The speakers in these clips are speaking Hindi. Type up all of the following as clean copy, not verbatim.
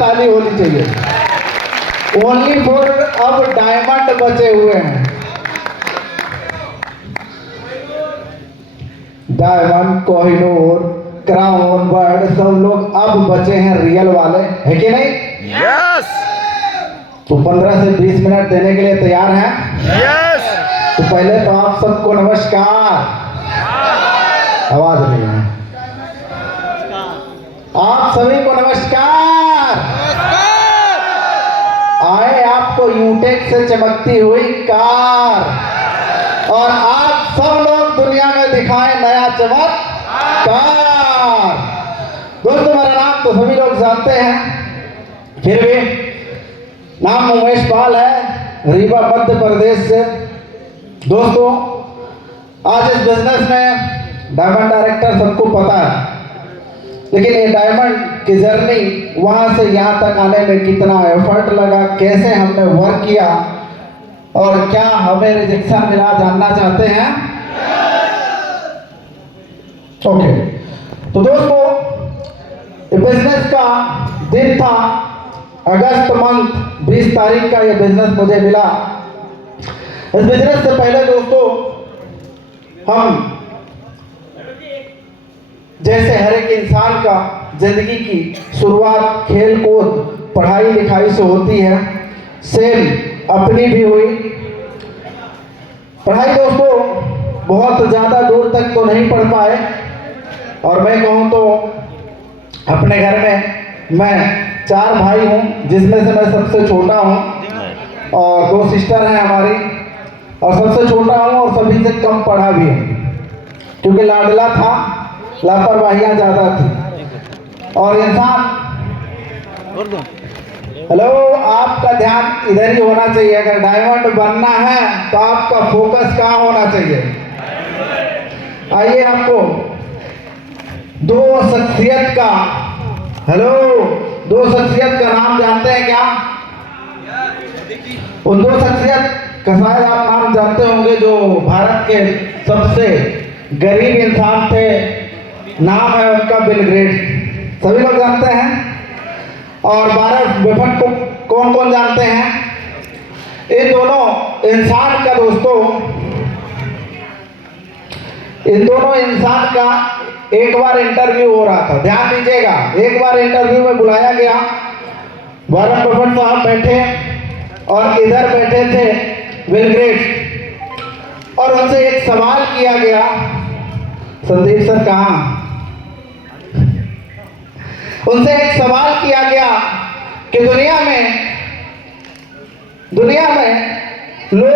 ताली होनी चाहिए। ओनली फॉर अब डायमंड बचे हुए हैं, डायमंड, कोहिनूर, क्राउन, बर्ड, सब लोग अब बचे हैं रियल वाले, है कि नहीं? यस। तो 15 से 20 मिनट देने के लिए तैयार हैं? यस। तो पहले तो आप सबको नमस्कार। आवाज नहीं है। आप सभी को नमस्कार। आए आपको यूटेक से चमकती हुई कार, और आप सब लोग दुनिया में दिखाएं नया चमत्कार। दोस्तों मेरा नाम तो सभी लोग जानते हैं, फिर भी नाम उमेश पाल है, रीवा मध्य प्रदेश से। दोस्तों आज इस बिजनेस में डायमंड डायरेक्टर सबको पता है, लेकिन ये डायमंड की जर्नी वहां से यहाँ तक आने में कितना एफर्ट लगा, कैसे हमने वर्क किया और क्या हमें रिजेक्शन मिला, जानना चाहते हैं? ओके, तो दोस्तों ये बिजनेस का दिन था अगस्त मंथ 20 तारीख का, ये बिजनेस मुझे मिला। इस बिजनेस से पहले दोस्तों हम जैसे हर एक इंसान का जिंदगी की शुरुआत खेल कूद पढ़ाई लिखाई से होती है, सेम अपनी भी हुई। पढ़ाई दोस्तों बहुत ज़्यादा दूर तक तो नहीं पढ़ पाए, और मैं कहूँ तो अपने घर में मैं 4 भाई हूँ, जिसमें से मैं सबसे छोटा हूँ, और 2 सिस्टर हैं हमारी, और सबसे छोटा हूँ और सभी से कम पढ़ा भी हूँ, क्योंकि लाडला था, लापरवाहियाँ ज़्यादा थी। और इंसान, हेलो, आपका ध्यान इधर ही होना चाहिए। अगर डायमंड बनना है तो आपका फोकस कहाँ होना चाहिए? आइए आपको 2 शख्सियत का, हेलो, 2 शख्सियत का नाम जानते हैं क्या? उन 2 शख्सियत का शायद आप नाम जानते होंगे, जो भारत के सबसे गरीब इंसान थे। नाम है उनका बिल गेट्स, सभी लोग जानते हैं। और वॉरेन बफेट को कौन कौन जानते हैं? इन दोनों इंसान का दोस्तों, इन दोनों इंसान का एक बार इंटरव्यू हो रहा था, ध्यान दीजिएगा। एक बार इंटरव्यू में बुलाया गया, वॉरेन बफेट साहब बैठे और इधर बैठे थे बिल गेट्स, और उनसे एक सवाल किया गया, संदीप सर कहाँ? उनसे एक सवाल किया गया कि दुनिया में लोग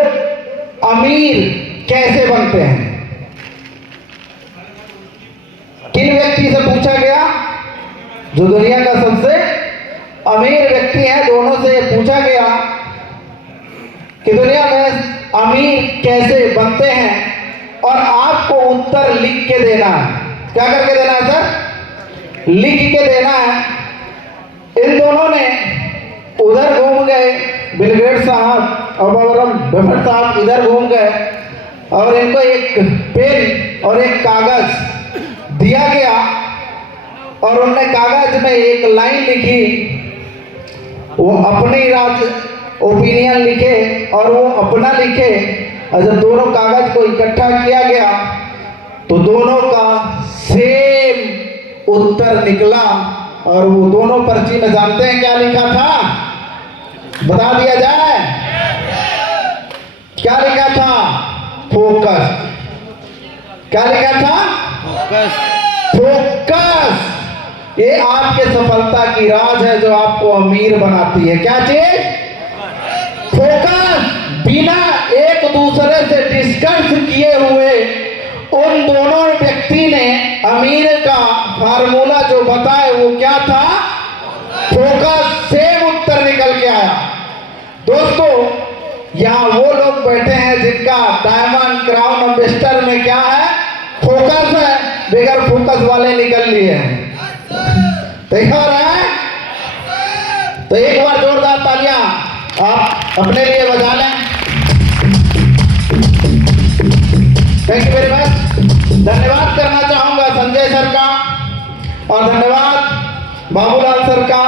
अमीर कैसे बनते हैं? किन व्यक्ति से पूछा गया? जो दुनिया का सबसे अमीर व्यक्ति है, दोनों से पूछा गया कि दुनिया में अमीर कैसे बनते हैं, और आपको उत्तर लिख के देना है। क्या करके देना है सर? लिख के देना है। इन दोनों ने उधर घूम गए, बिल गेट्स साहब और वॉरेन बफेट साहब इधर घूम गए, और इनको एक पेन और एक कागज दिया गया, और उन्होंने कागज में एक लाइन लिखी, वो अपनी ओपिनियन लिखे और वो अपना लिखे। और जब दोनों कागज को इकट्ठा किया गया तो दोनों का सेम उत्तर निकला, और वो दोनों पर्ची में जानते हैं क्या लिखा था? बता दिया जाए क्या लिखा था? फोकस। क्या लिखा था? फोकस। फोकस। ये आपके सफलता की राज है, जो आपको अमीर बनाती है। क्या चीज? फोकस। बिना एक दूसरे से डिस्कस किए हुए उन दोनों व्यक्ति ने अमीर का फार्मूला जो बताए वो क्या था? फोकस। सेम उत्तर निकल के आया। दोस्तों यहाँ वो लोग बैठे हैं जिनका डायमंड, क्राउन, एम्बेसडर में क्या है? फोकस है। बगैर फोकस वाले निकल लिए हैं। तैयार है? तो एक बार जोरदार तालियां आप अपने लिए बजा लें। Thank you very much. धन्यवाद करना चाहूंगा संजय सर का, और धन्यवाद बाबूलाल सर का,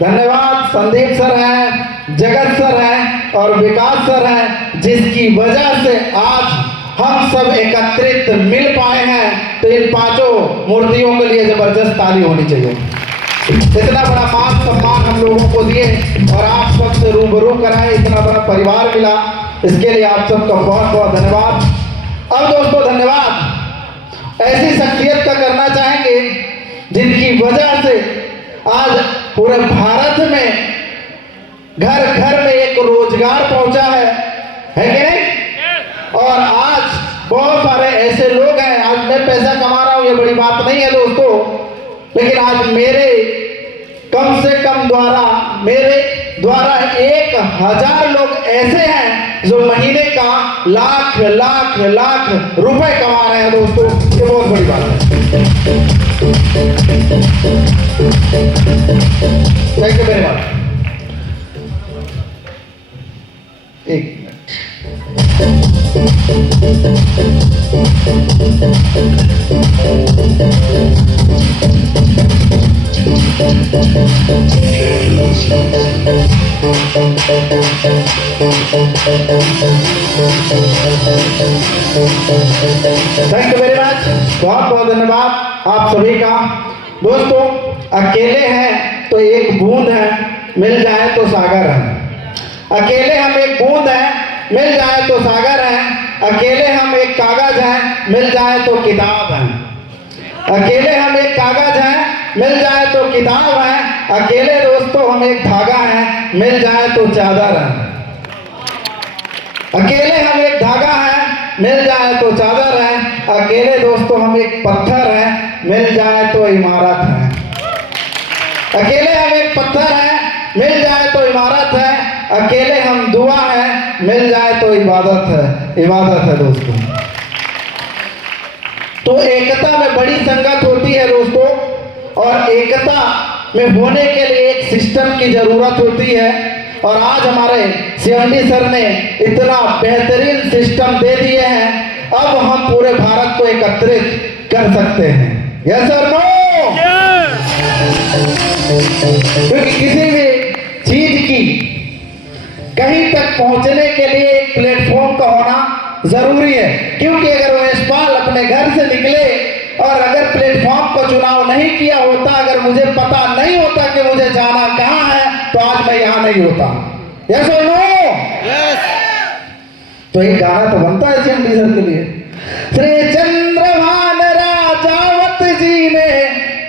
धन्यवाद संदीप सर हैं, जगत सर हैं और विकास सर हैं, जिसकी वजह से आज हम सब एकत्रित मिल पाए हैं। तो इन पांचों मूर्तियों के लिए जबरदस्त ताली होनी चाहिए। इतना बड़ा मान सम्मान हम लोगों को दिए और आप सबसे रूबरू कराए, इतना बड़ा परिवार मिला, इसके लिए आप सबका बहुत बहुत धन्यवाद। अब दोस्तों धन्यवाद ऐसी शख्सियत का करना चाहेंगे जिनकी वजह से आज पूरे भारत में घर घर में एक रोजगार पहुंचा है कि नहीं? और आज बहुत सारे ऐसे लोग हैं, आज मैं पैसा कमा रहा हूं ये बड़ी बात नहीं है दोस्तों, लेकिन आज मेरे कम से कम मेरे द्वारा 1000 लोग ऐसे हैं जो महीने का लाख लाख लाख रुपए कमा रहे हैं दोस्तों, ये बहुत बड़ी बात है। Thank you very much. एक थैंक यू वेरी मच, बहुत बहुत धन्यवाद आप सभी का। दोस्तों अकेले हैं तो एक बूंद है, मिल जाए तो सागर है। अकेले हम एक बूंद हैं, मिल जाए तो सागर है। अकेले हम एक कागज हैं, मिल जाए तो किताब है। अकेले हम एक कागज हैं, मिल जाए तो किताब है। अकेले दोस्तों हम एक धागा हैं, मिल जाए तो चादर है। अकेले हम एक धागा हैं, मिल जाए तो चादर है। अकेले दोस्तों हम एक पत्थर हैं, मिल जाए तो इमारत है। अकेले हम एक पत्थर हैं, मिल जाए तो इमारत है। अकेले हम दुआ है, मिल जाए तो इबादत है। इबादत है दोस्तों। तो एकता में बड़ी संगत होती है दोस्तों, और एकता में होने के लिए एक सिस्टम की जरूरत होती है। और आज हमारे सीएमडी सर ने इतना बेहतरीन सिस्टम दे दिए हैं, अब हम पूरे भारत को एकत्रित कर सकते हैं। Yes sir no? क्योंकि किसी भी चीज की कहीं तक पहुंचने के लिए एक प्लेटफॉर्म का होना जरूरी है। क्योंकि अगर यशपाल अपने घर से निकले और अगर प्लेटफॉर्म का चुनाव नहीं किया होता, अगर मुझे पता नहीं होता कि मुझे जाना कहां है, तो आज मैं यहां नहीं होता। यस और नो? यस। तो एक गाना तो बनता है सीएमडी सर के लिए। श्री चंद्रभान राजावत जी ने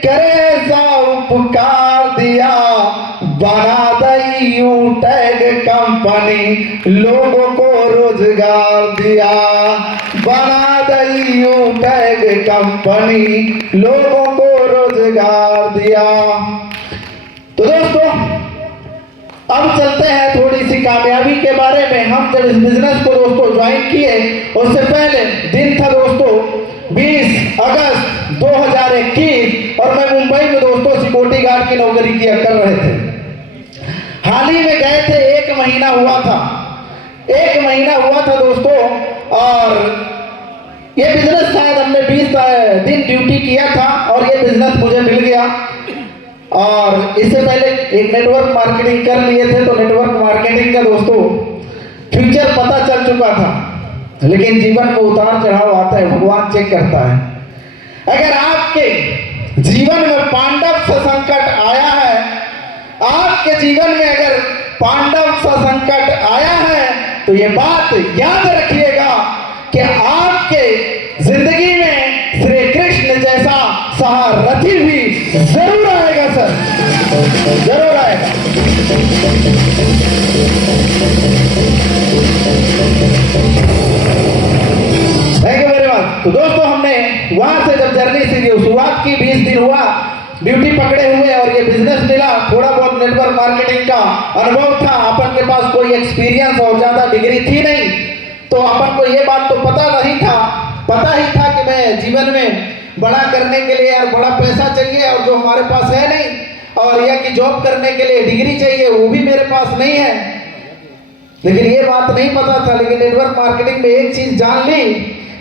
करे सा उपकार दिया, बना दई टैग कंपनी, लोगों को रोजगार दिया। बना दई टैग कंपनी, लोगों को रोजगार दिया। तो दोस्तों अब चलते हैं थोड़ी सी कामयाबी के बारे में। हम जब इस बिजनेस को दोस्तों ज्वाइन किए, उससे पहले दिन था दोस्तों 20 अगस्त 2021 और मैं मुंबई में दोस्तों सिक्योरिटी गार्ड की नौकरी किया कर रहे थे। हाल ही में गए थे, 1 महीना हुआ था। 1 महीना हुआ था दोस्तों, और ये बिजनेस शायद हमने 20 दिन ड्यूटी किया था और ये बिजनेस मुझे मिल गया। और इससे पहले एक नेटवर्क मार्केटिंग कर लिए थे, तो नेटवर्क मार्केटिंग का दोस्तों फ्यूचर पता चल चुका था। लेकिन जीवन में उतार चढ़ाव आता है, भगवान चेक करता है। अगर आपके जीवन में पांडव सा संकट आया है, आपके जीवन में अगर पांडव सा संकट आया है, तो ये बात याद रखिएगा कि आपके जिंदगी में श्री कृष्ण जैसा सारथी भी जरूर आएगा सर, जरूर आएगा। Thank you very much. तो दोस्तों हमने वहां से जब जर्नी से शुरुआत की, 20 दिन हुआ, ड्यूटी पकड़े हुए और ये बिजनेस मिला। थोड़ा बहुत नेटवर्क मार्केटिंग का अनुभव था, अपन के पास कोई एक्सपीरियंस और ज्यादा डिग्री थी नहीं, तो अपन को ये बात तो पता नहीं था। पता ही था कि मैं जीवन में बड़ा करने के लिए यार बड़ा पैसा चाहिए, और जो हमारे पास है नहीं, और यह कि जॉब करने के लिए डिग्री चाहिए, वो भी मेरे पास नहीं है। लेकिन ये बात नहीं पता था। लेकिन नेटवर्क मार्केटिंग में एक चीज जान ली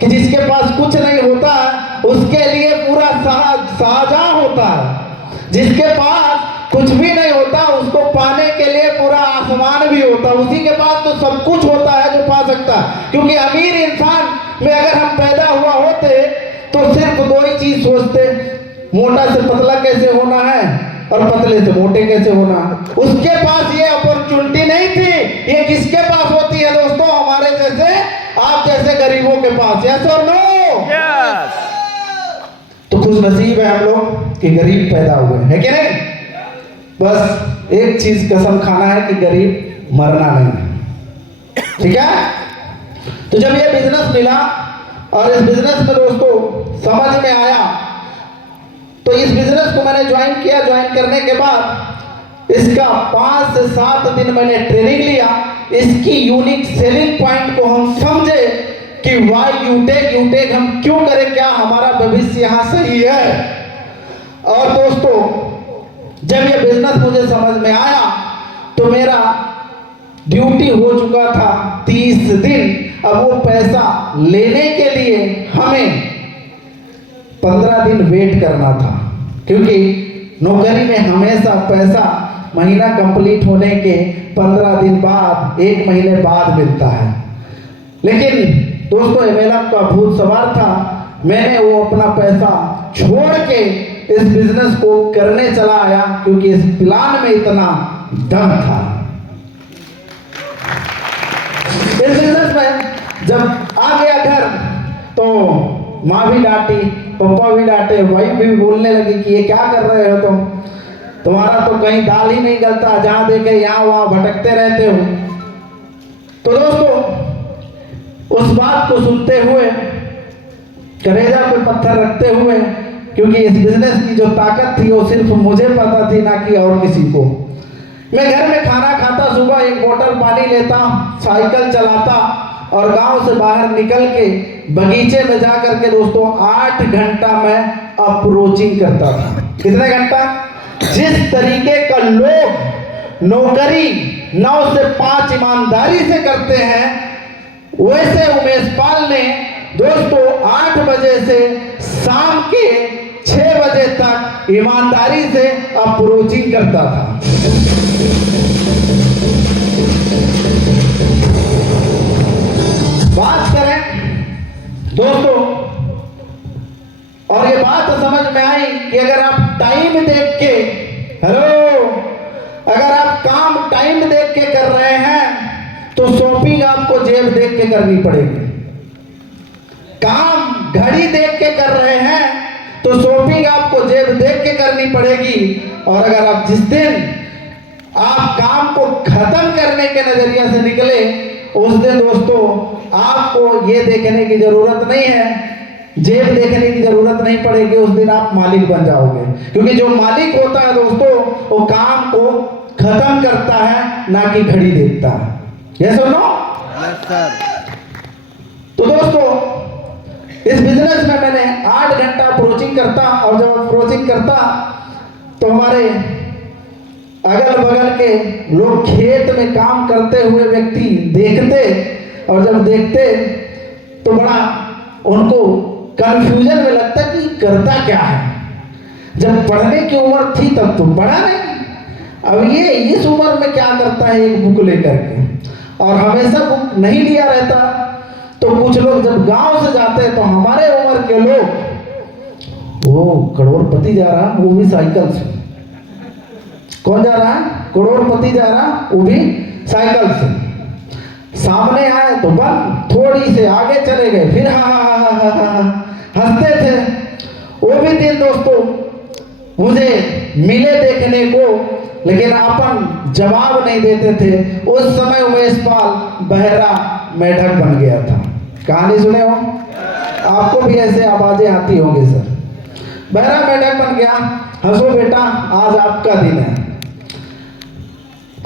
कि जिसके पास कुछ नहीं होता उसके लिए पूरा शाहजहां होता है। जिसके पास कुछ भी नहीं होता, उसको पाने के लिए पूरा आसमान भी होता, उसी के पास तो सब कुछ होता है जो पा सकता है। क्योंकि अमीर इंसान में अगर हम पैदा हुआ होते तो सिर्फ दो ही चीज सोचते, मोटा से पतला कैसे होना है और पतले से मोटे कैसे होना है। उसके पास ये अपॉर्चुनिटी नहीं थी। ये किसके पास होती है दोस्तों? हमारे जैसे, आप जैसे गरीबों के पास। यस और नो? यस। तो खुश नसीब है हम लोग कि गरीब पैदा हुए, है कि नहीं? बस एक चीज कसम खाना है कि गरीब मरना नहीं है, ठीक है? तो जब ये बिजनेस मिला और इस बिजनेस में दोस्तों समझ में आया, तो इस बिजनेस को मैंने ज्वाइन किया। ज्वाइन करने के बाद इसका 5 से 7 दिन मैंने ट्रेनिंग लिया। इसकी यूनिक सेलिंग पॉइंट को हम समझे कि वाई यूटेक हम क्यों करें, क्या हमारा भविष्य यहाँ सही है। और दोस्तों जब ये बिजनेस मुझे समझ में आया तो मेरा ड्यूटी हो चुका था 30 दिन। अब वो पैसा लेने के लिए हमें 15 दिन वेट करना था, क्योंकि नौकरी में हमेशा पैसा महीना कंप्लीट होने के 15 दिन बाद, 1 महीने बाद मिलता है। लेकिन दोस्तों MLM का भूत सवार था। मैंने वो अपना पैसा छोड़ के इस बिजनेस को करने चला आया, क्योंकि इस प्लान में इतना दम था। इस बिजनेस में जब आ गया घर तो माँ भी डांटी, पापा भी डांटे, वाइफ भी बोलने लगी कि ये क्या कर रहे हो तुम, तुम्हारा तो कहीं दाल ही नहीं गलता, जहां देखे यहाँ वहां भटकते रहते हो। तो दोस्तों उस बात को सुनते हुए, कलेजा पे पत्थर रखते हुए, क्योंकि इस बिजनेस की जो ताकत थी वो सिर्फ मुझे पता थी, ना कि और किसी को। मैं घर में खाना खाता, सुबह 1 बोतल पानी लेता, साइकिल चलाता और गांव से बाहर निकल के बगीचे में जा करके दोस्तों 8 घंटा मैं अप्रोचिंग करता था। कितने घंटा? जिस तरीके का लोग नौकरी 9 से 5 ईमानदारी से करते हैं, वैसे उमेश पाल ने दोस्तों 8 बजे से शाम के 6 बजे तक ईमानदारी से अप्रोचिंग करता था। बात करें दोस्तों, और ये बात समझ में आई कि अगर आप टाइम देख के, हेलो, अगर आप काम टाइम देख के कर रहे हैं तो शॉपिंग आपको जेब देख के करनी पड़ेगी। काम घड़ी देख के कर रहे हैं तो शॉपिंग आपको जेब देख के करनी पड़ेगी। और अगर आप जिस दिन आप काम को खत्म करने के नजरिया से निकले, उस दिन दोस्तों आपको ये देखने की जरूरत नहीं है, जेब देखने की जरूरत नहीं पड़ेगी, उस दिन आप मालिक बन जाओगे। क्योंकि जो मालिक होता है दोस्तों वो काम को खत्म करता है, ना कि घड़ी देखता है। यस और नो? Yes sir. तो दोस्तों इस बिजनेस में मैंने 8 घंटा अप्रोचिंग करता, और जब अप्रोचिंग करता तो हमारे अगल बगल के लोग खेत में काम करते हुए व्यक्ति देखते, और जब देखते तो बड़ा उनको कंफ्यूजन में लगता कि करता क्या है। जब पढ़ने की उम्र थी तब तो पढ़ा नहीं, अब ये इस उम्र में क्या करता है एक बुक लेकर के, और हमेशा बुक नहीं लिया रहता। तो कुछ लोग जब गांव से जाते हैं तो हमारे उम्र के लोग, वो करोड़पति जा रहा, वो भी साइकिल से। कौन जा रहा है? करोड़पति जा रहा, वो भी साइकिल से। सामने आए तो बंद, थोड़ी से आगे चले गए, फिर हंसते थे। वो भी दिन दोस्तों मुझे मिले देखने को, लेकिन अपन जवाब नहीं देते थे। उस समय उमेश पाल बहरा मेढक बन गया था। कहानी सुने हो? आपको भी ऐसे आवाजें आती होंगी सर। बहरा मेढक बन गया, हंसो बेटा, आज आपका दिन है।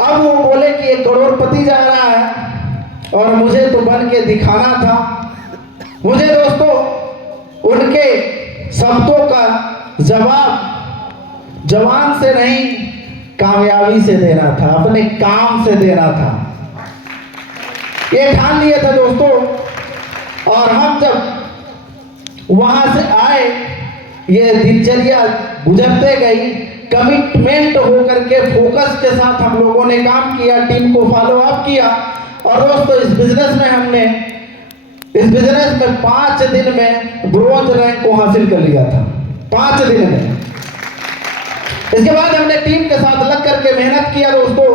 अब वो बोले कि एक करोड़पति जा रहा है और मुझे तो बन के दिखाना था। मुझे दोस्तों उनके शब्दों का जवाब जवान से नहीं, कामयाबी से देना था, अपने काम से देना था। ये ठान लिए थे दोस्तों। और हम जब वहां से आए, ये दिनचर्या गुजरते गई, कमिटमेंट होकर के फोकस के साथ हम लोगों ने काम किया, टीम को फॉलो अप किया। और दोस्तों इस बिजनेस में 5 दिन में ब्रोंज रैंक को हासिल कर लिया था, 5 दिन में। इसके बाद हमने टीम के साथ लग करके मेहनत किया दोस्तों,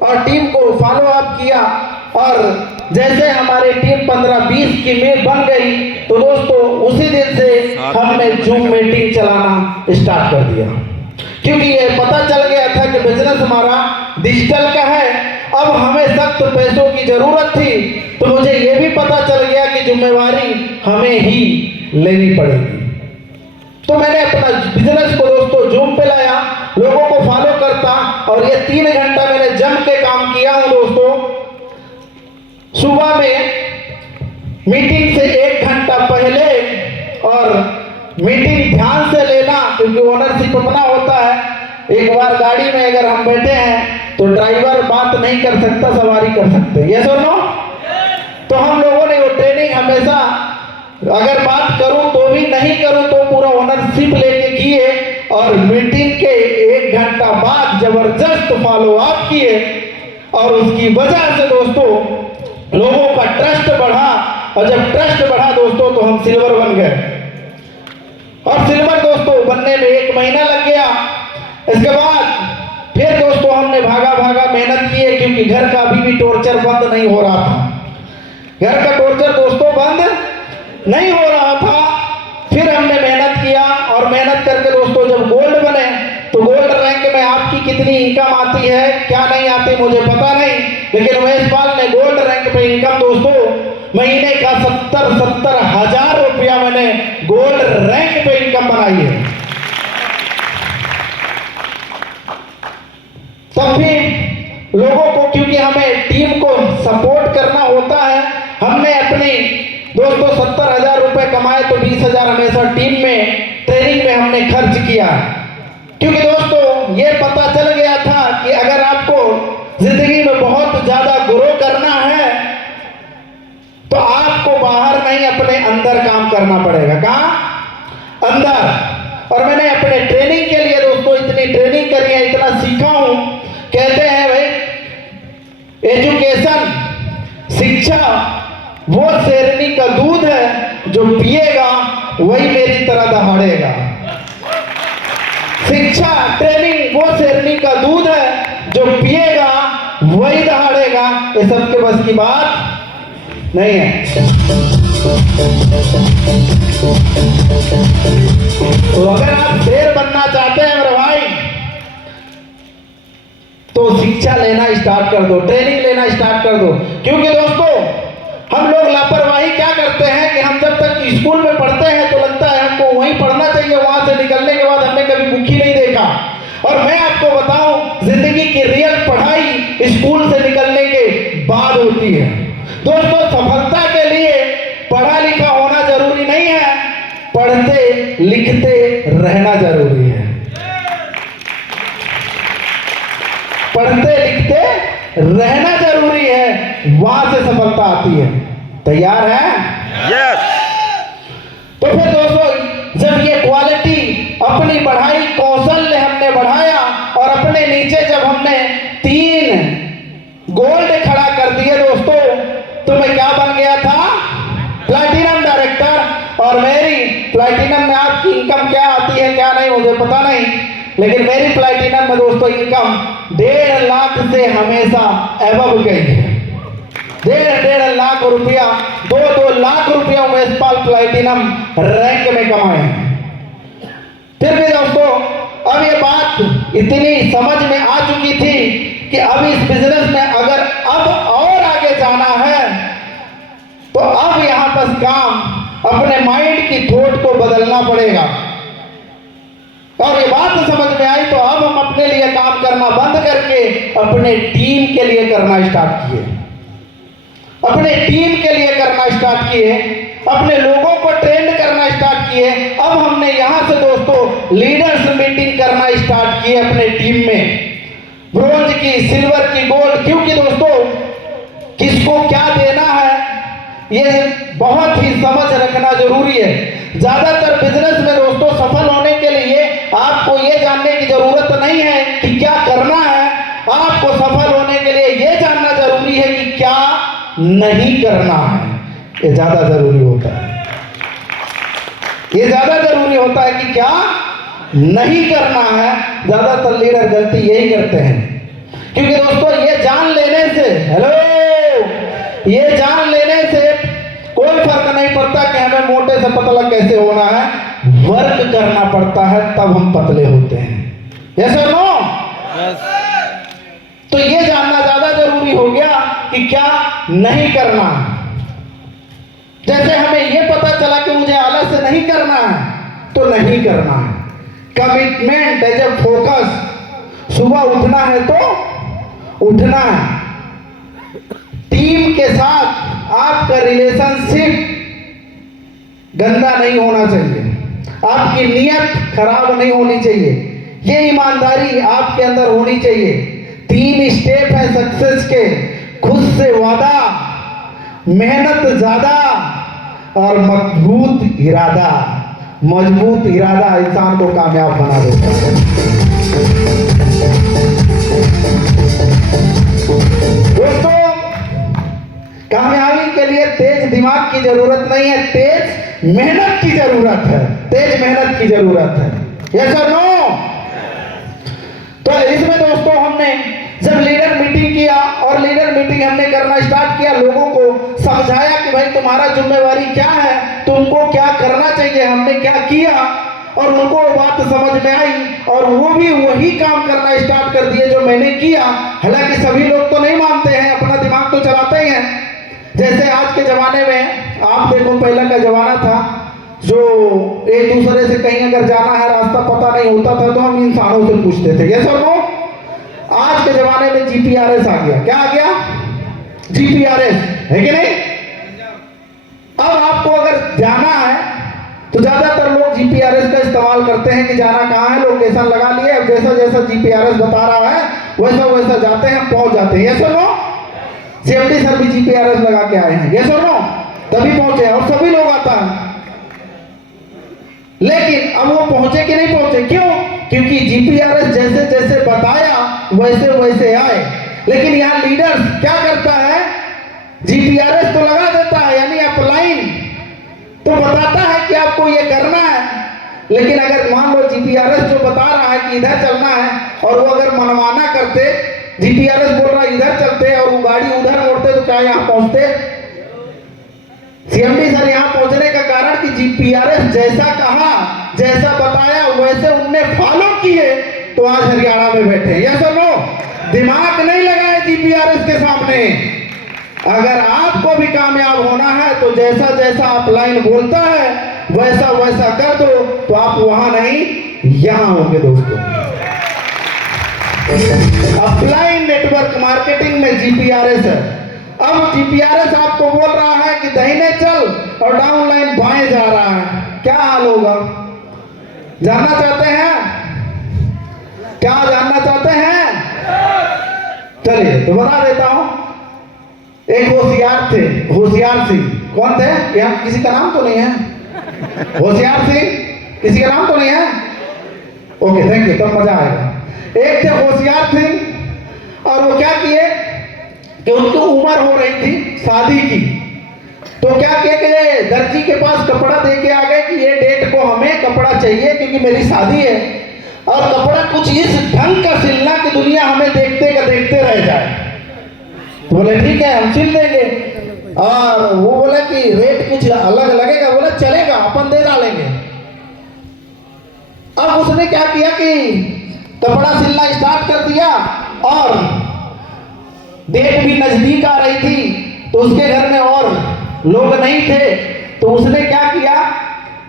और टीम को फॉलो अप किया। और जैसे हमारी टीम 15-20 की में बन गई, तो दोस्तों उसी दिन से हमने जूम मीटिंग चलाना स्टार्ट कर दिया, क्योंकि ये पता चल गया था कि बिजनेस हमारा डिजिटल का है। अब हमें सख्त पैसों की जरूरत थी, तो मुझे ये भी पता चल गया कि जिम्मेवारी हमें ही लेनी पड़ेगी। तो मैंने अपना बिजनेस को दोस्तों जूम पे लाया, लोगों को फॉलो करता, और ये 3 घंटा मैंने जम के काम किया हूं दोस्तों। सुबह में मीटिंग से 1 घंटा पहले, और मीटिंग ध्यान से लेना, क्योंकि ओनरशिप अपना होता है। एक बार गाड़ी में अगर हम बैठे हैं तो ड्राइवर बात नहीं कर सकता, सवारी कर सकते हैं, ये सुनो। तो हम लोगों ने वो ट्रेनिंग हमेशा, अगर बात करूं तो भी, नहीं करूं तो पूरा ओनरशिप लेके किए, और मीटिंग के 1 घंटा बाद जबरदस्त फॉलो अप किए। और उसकी वजह से दोस्तों लोगों का ट्रस्ट बढ़ा, और जब ट्रस्ट बढ़ा दोस्तों तो हम सिल्वर बन गए। और सिल्वर दोस्तों बनने में 1 महीना लग गया। इसके बाद फिर दोस्तों हमने भागा मेहनत की है, क्योंकि घर का अभी भी टॉर्चर बंद नहीं हो रहा था। घर का टॉर्चर दोस्तों बंद नहीं हो रहा था। फिर हमने मेहनत किया, और मेहनत करके दोस्तों जब गोल्ड बने, तो गोल्ड रैंक में आपकी कितनी इनकम आती है, क्या नहीं आती मुझे पता नहीं, लेकिन महेशपाल ने गोल्ड रैंक पे इनकम दोस्तों महीने का 70 हजार रुपया मैंने गोल्ड रैंक पे इनकम बनाई है। तब भी लोगों को, क्योंकि हमें टीम को सपोर्ट करना होता है, हमने अपनी दोस्तों 70 हजार रुपए कमाए, तो 20 हजार हमेशा टीम में ट्रेनिंग में हमने खर्च किया। क्योंकि दोस्तों ये पता चल गया था कि अगर आपको जिंदगी में बहुत ज्यादा ग्रो करना है, तो आपको बाहर नहीं अपने अंदर काम करना पड़ेगा। कहां? अंदर। और मैंने अपने ट्रेनिंग के लिए दोस्तों इतनी ट्रेनिंग करी है, इतना सीखा हूं। कहते हैं भाई, एजुकेशन, शिक्षा वो शेरनी का दूध है, जो पिएगा वही मेरी तरह दहाड़ेगा। शिक्षा, ट्रेनिंग वो शेरनी का दूध है, जो पिएगा वही दहाड़ेगा। ये सबके बस की बात नहीं है। तो अगर आप शेर बनना चाहते हैं मेरे भाई, तो शिक्षा लेना स्टार्ट कर दो, ट्रेनिंग लेना स्टार्ट कर दो। क्योंकि दोस्तों हम लोग लापरवाही क्या करते हैं कि हम जब तक स्कूल में पढ़ते हैं तो लगता है हमको वहीं पढ़ना चाहिए, वहां से निकलने के बाद हमने कभी भूखी नहीं देखा। और मैं आपको बताऊं, जिंदगी की रियल पढ़ाई स्कूल से निकलने के बाद होती है। दोस्तों सफलता के लिए पढ़ा लिखा होना जरूरी नहीं है, पढ़ते लिखते रहना जरूरी है। पढ़ते लिखते रहना जरूरी है, वहां से सफलता आती है। तैयार है? यस। तो फिर दोस्तों जब ये क्वालिटी, अपनी पढ़ाई कौशल हमने बढ़ाया, और अपने नीचे जब हमने 3 गोल्ड खड़ा कर दिए दोस्तों, तो मैं क्या बन गया था? Platinum director. और मेरी प्लैटिनम में आपकी इनकम क्या आती है क्या नहीं मुझे पता नहीं, लेकिन मेरी प्लैटिनम में दोस्तों इनकम 1.5 लाख से हमेशा एबव गई है। 1.5 लाख रुपया, 2 लाख रुपया महेशपाल प्लैटिनम रैंक में कमाए हैं। फिर भी दोस्तों अब ये बात इतनी समझ में आ चुकी थी कि अब इस बिजनेस में अगर अब और आगे जाना है, तो अब यहां पर काम अपने माइंड की थॉट को बदलना पड़ेगा। और ये बात समझ में आई, तो अब हम अपने लिए काम करना बंद करके अपने टीम के लिए करना स्टार्ट किए, अपने टीम के लिए करना स्टार्ट किए, अपने लोगों को ट्रेंड करना स्टार्ट किए। अब हमने यहां से दोस्तों लीडर्स मीटिंग करना स्टार्ट किए अपने टीम में, ब्रोंज की, सिल्वर की, गोल्ड। क्योंकि दोस्तों किसको क्या देना है ये बहुत ही समझ रखना जरूरी है। ज्यादातर बिजनेस में दोस्तों सफल होने के लिए आपको ये जानने की जरूरत नहीं है कि क्या करना है, आपको सफल होने के लिए ये जानना जरूरी है कि क्या नहीं करना है। ये ज्यादा जरूरी होता है, ये ज्यादा जरूरी होता है कि क्या नहीं करना है। ज्यादातर लीडर गलती यही करते हैं, क्योंकि दोस्तों ये जान लेने से, हेलो, ये जान लेने से कोई फर्क नहीं पड़ता कि हमें मोटे से पतला कैसे होना है, वर्क करना पड़ता है, तब हम पतले होते हैं। यस और नो? तो ये जानना ज्यादा जरूरी हो गया कि क्या नहीं करना। जैसे हमें ये पता चला कि मुझे आलस नहीं करना है तो नहीं करना है। कमिटमेंट एज ए फोकस, सुबह उठना है तो उठना है। टीम के साथ आपका रिलेशनशिप गंदा नहीं होना चाहिए, आपकी नीयत खराब नहीं होनी चाहिए, ये ईमानदारी आपके अंदर होनी चाहिए। 3 स्टेप है सक्सेस के, खुद से वादा, मेहनत ज्यादा और मजबूत इरादा। मजबूत इरादा इंसान को कामयाब बना देता है। दोस्तों, कामयाबी के लिए तेज दिमाग की जरूरत नहीं है, तेज मेहनत की जरूरत है, तेज मेहनत की जरूरत है। यस और नो? तो इसमें दोस्तों हमने जब लीडर मीटिंग किया और लीडर मीटिंग हमने करना स्टार्ट किया, लोगों को समझाया कि भाई तुम्हारा जिम्मेवारी क्या है, तुमको क्या करना चाहिए, हमने क्या किया, और उनको बात समझ में आई और वो भी वही काम करना स्टार्ट कर दिए जो मैंने किया। हालांकि सभी लोग तो नहीं मानते हैं, अपना दिमाग तो चलाते ही हैं। जैसे आज के जमाने में आप देखो, पहले का जमाना था जो एक दूसरे से कहीं अगर जाना है, रास्ता पता नहीं होता था तो हम इंसानों से पूछते थे। यस और नो? आज के जमाने में जीपीआरएस आ गया। क्या आ गया? जीपीआरएस, है कि नहीं? अब आपको अगर जाना है तो ज्यादातर लोग जीपीआरएस का इस्तेमाल करते हैं कि जाना कहाँ है, लोकेशन लगा लिए, अब जैसा जैसा जीपीआरएस बता रहा है वैसा वैसा जाते हैं, पहुंच जाते हैं। यस और नो? सीएमडी सर भी जीपीआरएस लगा के आए हैं। यस और नो? तभी पहुंचे, और सभी लोग आता है। लेकिन अब वो पहुंचे कि नहीं पहुंचे? क्यों? क्योंकि जीपीआरएस जैसे जैसे बताया वैसे वैसे आए। लेकिन यहाँ लीडर्स क्या करता है, जीपीआरएस तो लगा देता है, यानी अपलाइन तो बताता है कि आपको ये करना है, लेकिन अगर मान लो जीपीआरएस जो बता रहा है कि इधर चलना है और वो अगर मनमाना करते, जीपीआरएस बोल रहा है इधर चलते और वो गाड़ी उधर मोड़ते, तो क्या यहाँ पहुंचते? सीएमडी सर यहाँ पहुंचने का कारण कि जीपीआरएस जैसा कहा, जैसा बताया वैसे उनने फॉलो किए, तो आज हरियाणा में बैठे। यस और नो? दिमाग नहीं लगाए जीपीआरएस के सामने। अगर आपको भी कामयाब होना है तो जैसा जैसा अपलाइन बोलता है वैसा वैसा कर दो, तो आप वहां नहीं यहां होंगे। दोस्तों, अपलाइन नेटवर्क मार्केटिंग में जीपीआरएस है। अब जीपीआरएस आपको बोल रहा है कि दाहिने चल और डाउनलाइन बाएं जा रहा है, क्या हाल होगा? जानना चाहते हैं? क्या जानना चाहते हैं? चलिए तो बता देता हूं। एक होशियार थे, होशियार सिंह। कौन थे? यहाँ किसी का नाम तो नहीं है? होशियार सिंह, किसी का नाम तो नहीं है? ओके, थैंक यू, तब मजा आएगा। एक थे होशियार सिंह और वो क्या किए कि उनकी उम्र हो रही थी शादी की, तो क्या किया कि दर्जी के पास कपड़ा दे के आ गए कि ये डेट को हमें कपड़ा चाहिए क्योंकि मेरी शादी है, और कपड़ा कुछ इस ढंग का सिलना कि दुनिया हमें देखते का देखते रह जाए। बोले ठीक है हम सिल देंगे, और वो बोला कि रेट कुछ अलग लगेगा, बोला चलेगा अपन दे डालेंगे। अब उसने क्या किया कि कपड़ा सिलना स्टार्ट कर दिया और डेट भी नजदीक आ रही थी, तो उसके घर में और लोग नहीं थे, तो उसने क्या किया,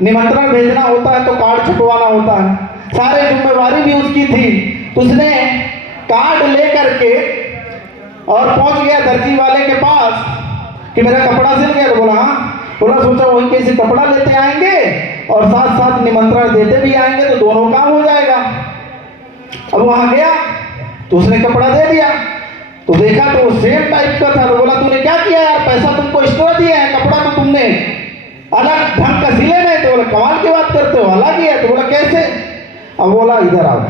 निमंत्रण भेजना होता है तो कार्ड छपवाना होता है, सारे जिम्मेवारी भी उसकी थी। तो उसने कार्ड लेकर के और पहुंच गया दर्जी वाले के पास कि मेरा कपड़ा सिल गया। तो बोला हाँ, बोला सोचा वही कैसे कपड़ा लेते आएंगे और साथ साथ निमंत्रण देते भी आएंगे, तो दोनों काम हो जाएगा। अब वहां गया तो उसने कपड़ा दे दिया, तो देखा तो सेम टाइप का था। तो बोला तूने क्या किया यार, पैसा तुमको एक्स्ट्रा दिया है, कपड़ा तो तुमने अलग ढंग का सिले नहीं। तो बोला कमाल की बात करते हो, अलग ही है। तो बोला कैसे? अब बोला इधर आओ।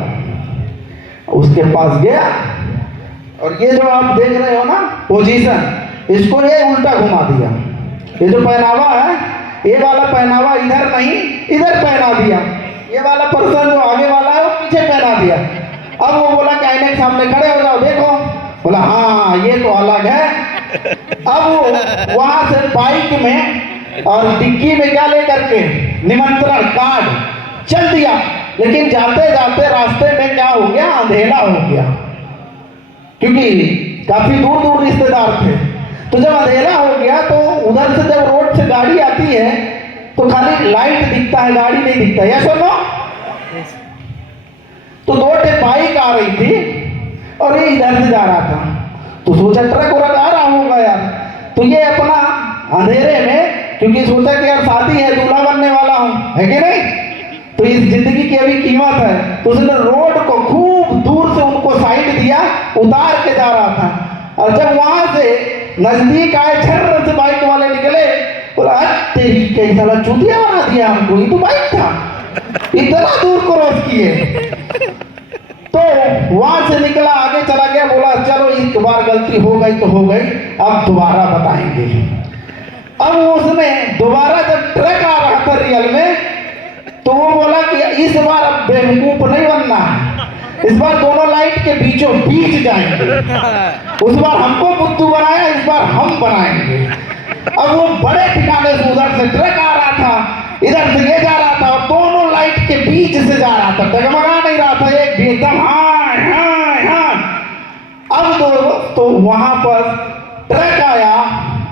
उसके पास गया और ये जो आप देख रहे हो ना पोजीशन, इसको ये उल्टा घुमा दिया। ये जो पहनावा है, ये वाला पहनावा इधर नहीं इधर पहना दिया। ये वाला पर्सन जो आगे वाला है वो पीछे पहना दिया। अब वो बोला कि आईने के सामने खड़े हो जाओ, देखो। बोला हाँ ये तो अलग है। अब वो वहां से बाइक में और डिक्की में क्या लेकर के निमंत्रण कार्ड चल दिया। लेकिन जाते जाते रास्ते में क्या हो गया, अंधेरा हो गया, क्योंकि काफी दूर दूर रिश्तेदार थे। तो जब अंधेरा हो गया तो उधर से जब रोड से गाड़ी आती है तो खाली लाइट दिखता है, गाड़ी नहीं दिखता है, या सुनो। तो 2 बाइक आ रही थी और ये इधर से जा रहा था। तो सोचा ट्रक वरक आ रहा होगा यार। तो ये अपना अंधेरे में, क्योंकि सोचा कि यार शादी है, दूल्हा बनने वाला हूं, है कि नहीं, तो इस जिंदगी की अभी कीमत है। तो उसने रोड को खूब दूर से उनको साइड दिया, उतार के जा रहा था। और जब वहां से नजदीक आए, झर्र से बाइक वाले निकले। बोला तेरी कई साला चूतिया बना दिया हमको, ये तो बाइक था, इतना दूर क्रॉस किए। तो वहां से निकला, आगे चला गया। बोला चलो एक बार गलती हो गई तो हो गई, अब दोबारा बताएंगे। अब उसने दोबारा जब ट्रक आ रहा था रियल में, तो वो बोला कि इस बार अब बेवकूफ नहीं बनना है, इस बार दोनों लाइट के बीचों बीच जाएंगे। उस बार हमको बुद्धू बनाया, इस बार हम बनाएंगे। अब वो बड़े ठिकाने से उधर से ट्रक आ रहा था, इधर से ये जा रहा था, और दोनों लाइट के बीच से जा रहा था, डगमगा नहीं रहा था, एक भी एकदम हाँ हाँ हाँ। अब तो वहां पर ट्रक आया,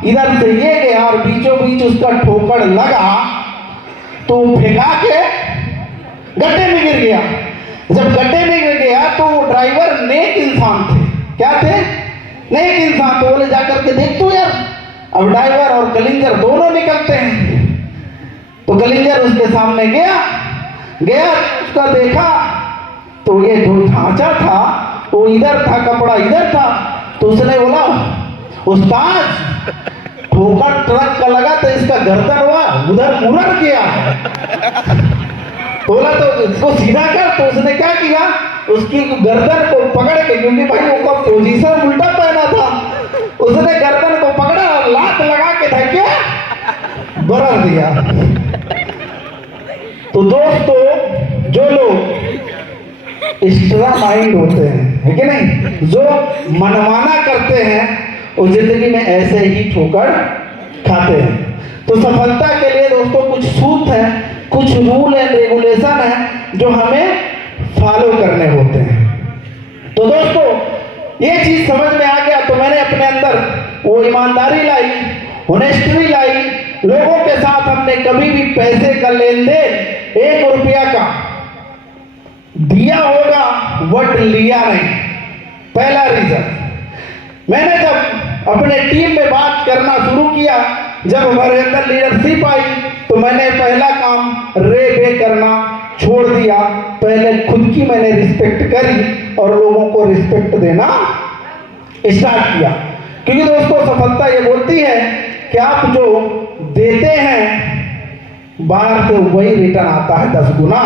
इधर से ये गया और बीचों बीच उसका ठोकर लगा, तो फेंका के गड्ढे में गिर गया। जब गड्ढे में गिर गया तो ड्राइवर नेक इंसान थे। क्या थे? नेक इंसान। तो बोले जाकर के देख तो यार। अब ड्राइवर और कलिंजर दोनों निकलते हैं। तो कलिंजर उसके सामने गया उसका देखा तो ये जो ढांचा था वो इधर था, कपड़ा इधर था। तो उसने बोला उस्ताद ठोकर ट्रक का लगा तो इसका गर्दन हुआ उधर मुरड़ गया। बोला तो इसको सीधा कर। तो उसने क्या किया, उसकी गर्दन को पकड़ के, क्योंकि भाई उसका पोजीशन उल्टा पहना था, उसने गर्दन को पकड़ा और लात लगा के धक्के बरस दिया। तो दोस्तों जो लोग एक्स्ट्रा माइंड होते हैं, है कि नहीं, जो मनमाना करते हैं, वो जिंदगी में ऐसे ही ठोकर खाते हैं। तो सफलता के लिए दोस्तों कुछ सूत्र है, कुछ रूल एंड रेगुलेशन है जो हमें फॉलो करने होते हैं। तो दोस्तों ये चीज समझ में आ गया तो मैंने अपने अंदर वो ईमानदारी लाई, ऑनेस्टी लाई। लोगों के साथ हमने कभी भी पैसे का लेन देन 1 रुपया का दिया होगा, बट लिया नहीं। पहला रीजन। मैंने जब अपने टीम में बात करना शुरू किया, जब हमारे अंदर लीडरशिप आई, तो मैंने पहला काम रे बे करना छोड़ दिया। पहले खुद की मैंने रिस्पेक्ट करी और लोगों को रिस्पेक्ट देना स्टार्ट किया। क्योंकि दोस्तों सफलता ये बोलती है कि आप जो देते हैं बाहर से वही रिटर्न आता है 10 गुना,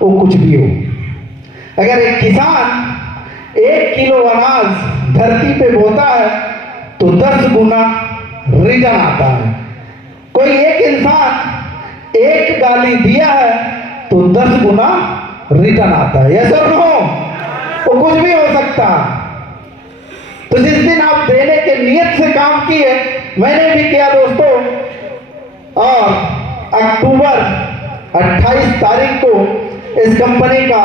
वो कुछ भी हो। अगर एक किसान 1 किलो अनाज धरती पे बोता है तो 10 गुना रिटर्न आता है। कोई एक इंसान 1 गाली दिया है तो 10 गुना रिटर्न आता है। यस और नो? वो कुछ भी हो सकता है। तो जिस दिन आप देने के नियत से काम किए, मैंने भी किया दोस्तों, और अक्टूबर 28 तारीख को इस कंपनी का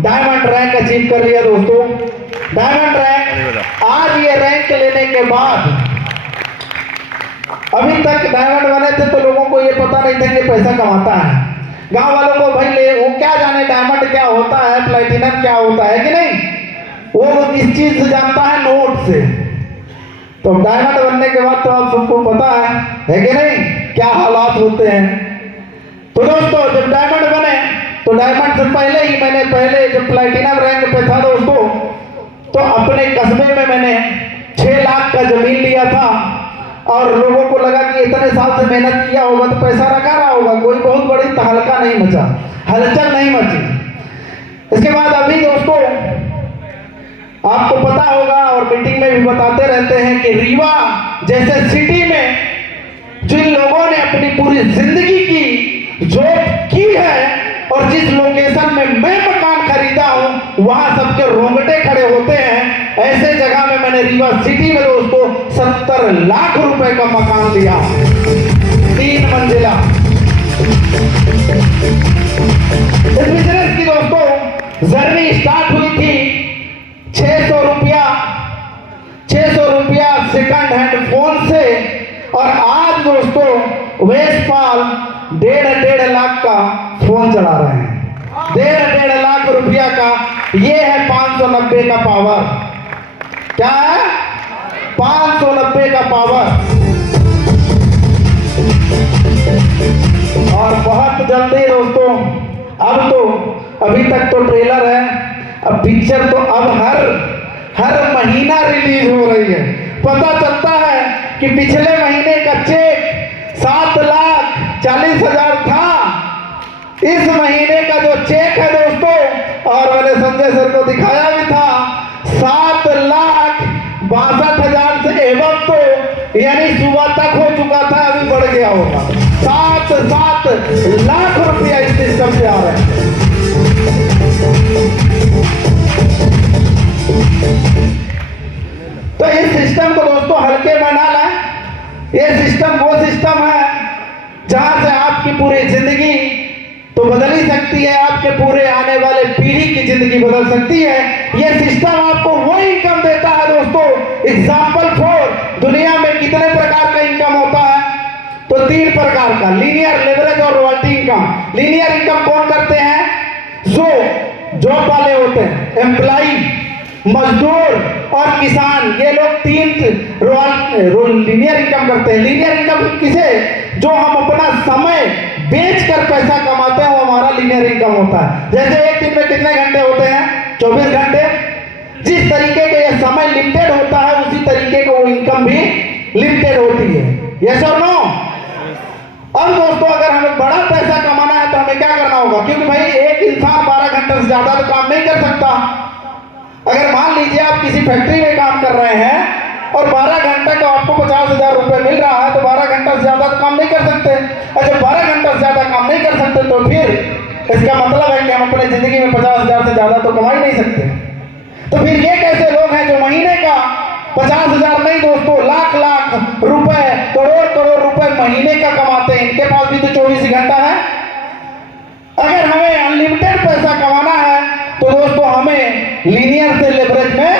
डायमंड रैंक अचीव कर लिया दोस्तों। डायमंड रैंक, आज ये रैंक लेने के बाद, अभी तक डायमंड बने थे तो लोगों को ये पता नहीं था कि पैसा कमाता है। गांव वालों को भाई ले वो क्या जाने डायमंड क्या होता है, प्लेटिनम क्या होता है, कि नहीं, वो इस चीज से जानता है नोट से। तो डायमंड बनने के बाद तो आप सबको पता है कि नहीं, क्या हालात होते हैं। तो दोस्तों जब डायमंड बने तो डायमंड से पहले ही मैंने जब प्लेटिनम रैंक पे था दोस्तों, तो अपने कस्बे में मैंने 6 लाख का जमीन लिया था। और लोगों को लगा कि इतने साल से मेहनत किया होगा तो पैसा रखा रहा होगा, कोई बहुत बड़ी तहलका नहीं मचा, हलचल नहीं मची। इसके बाद अभी दोस्तों आपको पता होगा और मीटिंग में भी बताते रहते हैं कि रीवा जैसे सिटी में जिन लोगों ने अपनी पूरी जिंदगी की जॉब की है और जिस लोकेशन में मैं मकान खरीदा हूं वहां सबके रोंगटे खड़े होते हैं, ऐसे जगह में मैंने रीवा सिटी में दोस्तों 70 लाख रुपए का मकान लिया, 3 मंजिला। इस बिजनेस की दोस्तों जर्नी स्टार्ट हुई थी 600 रुपया सेकंड हैंड फोन से, और आज दोस्तों वेस्टफॉल 1.5 लाख का फोन चला रहे हैं, 1.5 लाख रुपया का। ये है 590 का पावर। क्या है? 590 का पावर। और बहुत जल्दी दोस्तों, अब तो अभी तक तो ट्रेलर है, अब पिक्चर तो अब हर महीना रिलीज हो रही है। पता चलता है कि पिछले महीने का चेक 7,40,000 था, इस महीने का जो चेक है दोस्तों, और मैंने संजय सर को दिखाया भी था, 7,62,000 से एवं, तो यानी सुबह तक हो चुका था, अभी बढ़ गया होगा। 7 लाख रुपया इस सिस्टम से आ रहे हैं। तो इस सिस्टम को दोस्तों हल्के में ना लाएं। ये सिस्टम वो सिस्टम है जहां से आपकी पूरी जिंदगी तो बदल ही सकती है, आपके पूरे आने वाले पीढ़ी की जिंदगी बदल सकती है। ये सिस्टम आपको वो इनकम देता है दोस्तों। एग्जाम्पल 4, दुनिया में कितने प्रकार का इनकम होता है? तो 3 प्रकार का, लीनियर, लेवरेज और रॉयल्टी इनकम। लीनियर इनकम कौन करते हैं? जो जॉब वाले होते हैं, एम्प्लॉई, मजदूर और किसान, ये लोग 3 लीनियर इनकम करते हैं। लीनियर इनकम किसे? जो हम अपना समय बेचकर पैसा कमाते हैं, वो हमारा लीनियर इनकम होता है। जैसे एक दिन में कितने घंटे होते हैं? 24 घंटे। जिस तरीके का ये समय लिमिटेड होता है, उसी तरीके का वो इनकम भी लिमिटेड होती है। यस और नो? अब दोस्तों अगर हमें बड़ा पैसा कमाना है तो हमें क्या करना होगा? क्योंकि भाई एक इंसान 12 घंटे से ज्यादा तो काम नहीं कर सकता। अगर मान लीजिए आप किसी फैक्ट्री में काम कर रहे हैं और 12 घंटे का आपको 50,000 रुपए मिल रहा है, तो 12 घंटा से ज्यादा तो काम नहीं कर सकते। और जब 12 घंटा से ज्यादा काम नहीं कर सकते तो फिर इसका मतलब है कि हम अपनी जिंदगी में 50,000 से ज्यादा तो कमा ही नहीं सकते। तो फिर ये कैसे लोग हैं जो महीने का 50,000 नहीं दोस्तों, लाख रुपए, करोड़ रुपए महीने का कमाते हैं? इनके पास भी तो 24 घंटा है। अगर हमें अनलिमिटेड पैसा कमाना है तो दोस्तों हमें लीनियर से लेवरेज में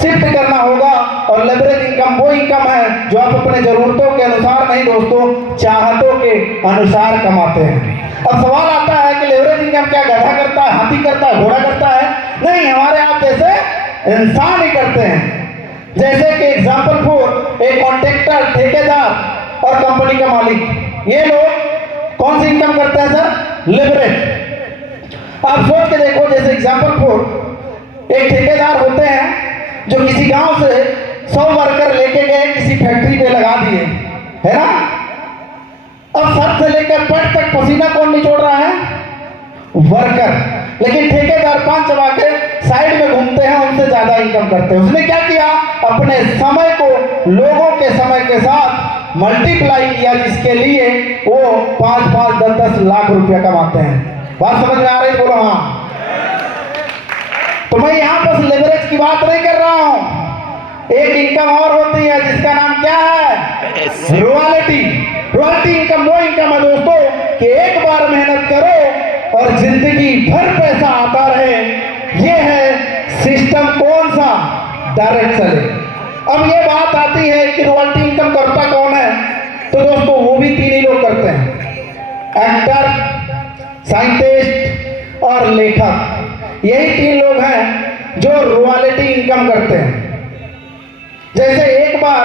शिफ्ट करना होगा। और लेवरेज इनकम वो इनकम है जो आप अपने जरूरतों के अनुसार नहीं दोस्तों, चाहतों के अनुसार कमाते हैं। अब सवाल आता है कि लेवरेज इनकम क्या गधा करता है, हाथी करता है, घोड़ा करता है? नहीं, हमारे आप जैसे इंसान ही करते हैं। जैसे कि एग्जाम्पल 4, एक कॉन्ट्रैक्टर, ठेकेदार और कंपनी का मालिक, ये लोग कौन सी इनकम करते हैं सर? लेवरेज। आप सोच के देखो, जैसे एग्जाम्पल 4, एक ठेकेदार होते हैं जो किसी गांव से 100 वर्कर लेके गए, किसी फैक्ट्री पे लगा दिए, है ना? अब सर से लेकर पेट तक पसीना कौन निचोड़ रहा है? वर्कर। लेकिन ठेकेदार 5 चबा के साइड में घूमते हैं, उनसे ज्यादा इनकम करते हैं। उसने क्या किया? अपने समय को लोगों के समय के साथ मल्टीप्लाई किया, जिसके लिए वो 5-5, 10-10 लाख रुपया कमाते हैं। बात समझ में आ रही? बोलो हाँ। तो मैं यहाँ पर लेवरेज की बात नहीं कर रहा हूं। एक इनकम और होती है जिसका नाम क्या है? रॉयल्टी। रॉयल्टी इनकम वो इनकम है दोस्तों कि एक बार मेहनत करो और जिंदगी भर पैसा आता रहे। ये है सिस्टम। कौन सा? डायरेक्ट चले। अब ये बात आती है कि रॉयल्टी इनकम करता कौन है? तो दोस्तों वो भी 3 ही लोग करते हैं, एक्टर, साइंटिस्ट और लेखक। यही 3 लोग हैं जो रॉयल्टी इनकम करते हैं। जैसे एक बार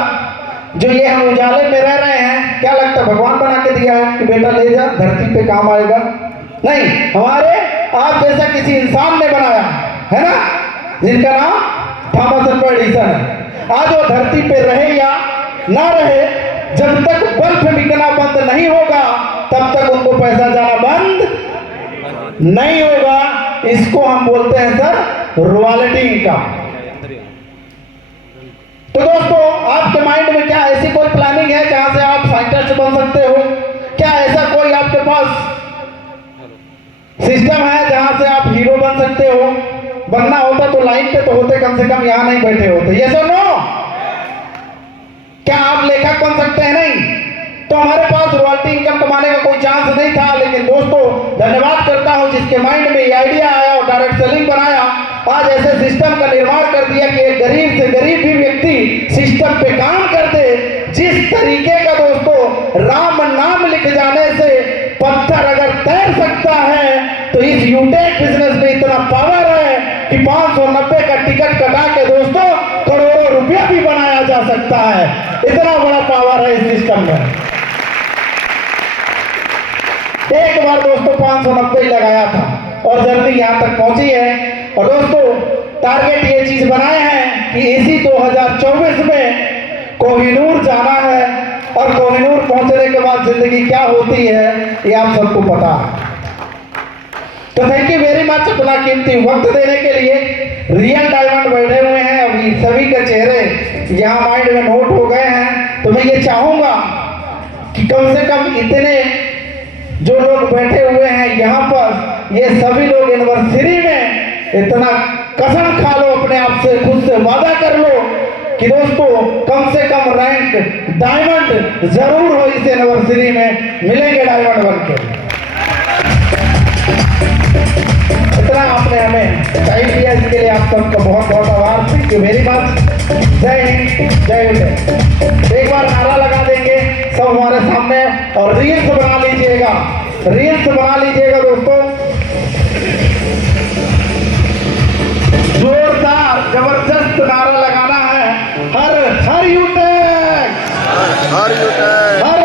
जो ये हम उजाले में रह रहे हैं, क्या लगता है भगवान बना के दिया है कि बेटा ले जा, धरती पे काम आएगा? नहीं, हमारे आप जैसा किसी इंसान ने बनाया है ना, जिनका नाम थॉमस अल्वा एडिसन है। आज वो धरती पे रहे या ना रहे, जब तक बल्ब बिकना बंद नहीं होगा तब तक उनको पैसा जाना बंद नहीं होगा। इसको हम बोलते हैं सर रॉयल्टी इनकम। तो दोस्तों आपके माइंड में क्या ऐसी कोई प्लानिंग है जहां से आप साइंटिस्ट बन सकते हो? क्या ऐसा कोई आपके पास सिस्टम है जहां से आप हीरो बन सकते हो? बनना होता तो लाइन पे तो होते, कम से कम यहां नहीं बैठे होते। ये सर नो, क्या आप लेखक बन सकते हैं? नहीं। तो हमारे पास रॉयल्टी इनकम कमाने का कोई चांस नहीं था, लेकिन दोस्तों धन्यवाद करता हूं जिसके माइंड में ये आइडिया आया और डायरेक्ट सेलिंग बनाया, आज ऐसे सिस्टम का निर्माण कर दिया कि एक गरीब से गरीब भी व्यक्ति सिस्टम पे काम कर दे। जिस तरीके का दोस्तों राम नाम लिख जाने से पत्थर अगर तैर सकता है, तो इस यूटेक बिजनेस में इतना पावर है कि 590 का टिकट कटा के दोस्तों करोड़ों रुपया भी बनाया जा सकता है। इतना बड़ा पावर है इस सिस्टम में। एक बार दोस्तों 590 लगाया था और जर्नी यहां तक पहुंची है। और दोस्तों टारगेट ये चीज बनाए हैं कि इसी 2024 में कोहिनूर जाना है, और कोहिनूर पहुंचने के बाद जिंदगी क्या होती है ये आप सबको पता है। तो थैंक यू वेरी मच अपना कीमती वक्त देने के लिए। रियल डायमंड बैठे हुए हैं, अभी सभी के चेहरे यहाँ माइंड में नोट हो गए हैं। तो मैं ये चाहूंगा कि कम से कम इतने जो लोग बैठे हुए हैं यहाँ पर, ये सभी लोग एनिवर्सरी में इतना कसम खा लो, अपने आप से खुद से वादा कर लो कि दोस्तों कम से कम रैंक डायमंड जरूर हो इस एनिवर्सरी में, मिलेंगे डायमंड बन के। इतना आपने हमें टाइम दिया, इसके लिए आप सबका बहुत बहुत आभार। Thank you very much. जय हिंद, जय हिंद। एक बार नारा लगा देंगे सब हमारे सामने, और रील्स बना लीजिएगा, रील्स बना लीजिएगा दोस्तों। जोरदार जबरदस्त नारा लगाना है, हर यूटेक, हर यूटेक, हर